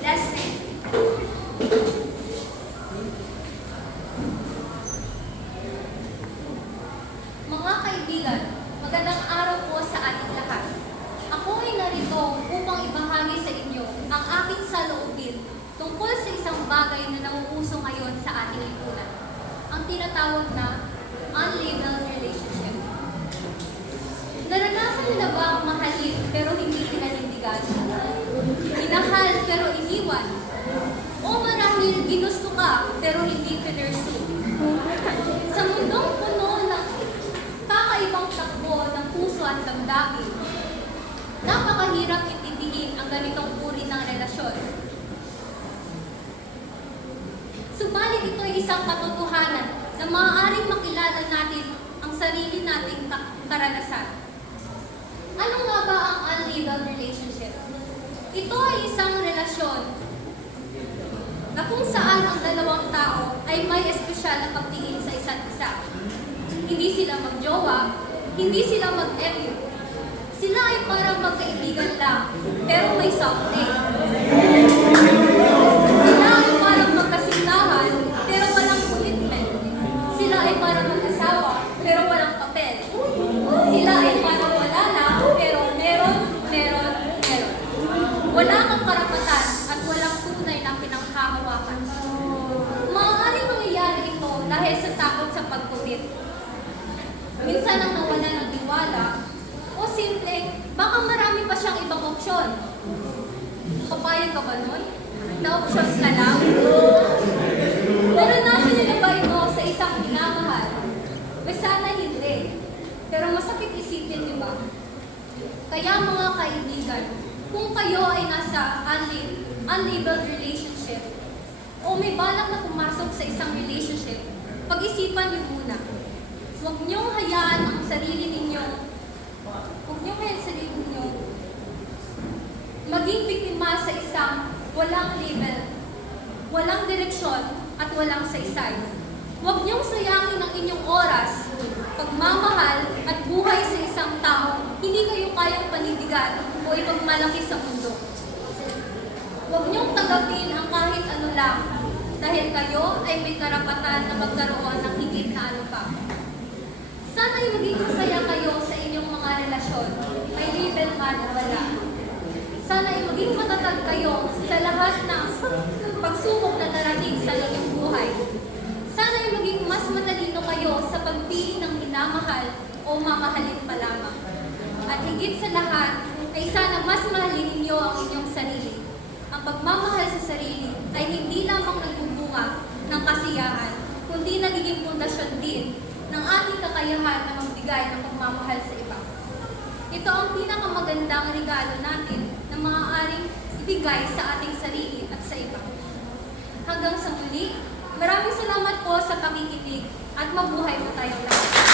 Lesson. Mga kaibigan, magandang araw po sa ating lahat. Ako ay narito upang ibahagi sa inyo ang aking saloobin tungkol sa isang bagay na nauuso ngayon sa ating lipunan, ang tinatawag na unlabeled relationship. Naranasan niyo na ba ang mahalin pero hindi pinanindigan? Minahal pero iniwan? O marahil ginusto ka pero hindi pinursue? Sa mundong puno ng kakaibang takbo ng puso at damdamin, napakahirap intindihin ang ganitong uri ng relasyon. Subalit ito ay isang katotohanan na maaaring makilala natin ang sarili nating karanasan. Ano nga ba ang unlabeled relationship? Ito ay isang relasyon na kung saan ang dalawang tao ay may espesyal na pagtingin sa isa't isa. Hindi sila magjowa, hindi sila mag-MU. Sila ay parang magkaibigan lang, pero may something. Sila ay parang magkasintahan, pero walang commitment. Sila ay parang mag-asawa, pero walang papel. Sila ay parang wala lang, pero meron. Wala kang karapatan at walang tunay na pinanghahawakan. Maaaring mangyayari ito dahil sa takot sa pag-commit. Minsan ang nawala ng tiwala, o simple, baka marami pa siyang ibang opsyon. Papayag ka ba nun? Na options ka lang? Naranasan niyo na ba ito sa isang minamahal? Sana hindi. Pero masakit isipin, di ba? Kaya mga kaibigan, kung kayo ay nasa unlabeled relationship o may balak na pumasok sa isang relationship, pag-isipan niyo muna. Huwag niyong hayaan ang sarili ninyo maging biktima sa isang walang label, walang direksyon at walang saysay. Huwag niyong sayangin ang inyong oras, pagmamahal at buhay sa isang tao hindi kayo kayang panindigan o ipagmalaki sa mundo. Huwag niyong tagapin ang kahit ano lang dahil kayo ay may karapatan na magkaroon ng higit na ano pa. Sana ay maging masaya kayo sa inyong mga relasyon, may label man o wala. Sana ay maging matatag kayo sa lahat ng pagsubok na darating sa inyong buhay. Sana ay maging mas matalino kayo sa pagpili ng minamahal o mamahalin pa lamang. At higit sa lahat, ay sana mas mahalin ninyo ang inyong sarili. Ang pagmamahal sa sarili ay hindi lamang nagbubunga ng kasiyahan, kundi nagiging pundasyon din ng ating kakayahan na magbigay ng pagmamahal sa iba. Ito ang pinakamagandang regalo natin na maaaring ibigay sa ating sarili at sa iba. Hanggang sa muli, maraming salamat po sa pakikinig at mabuhay po tayong lahat.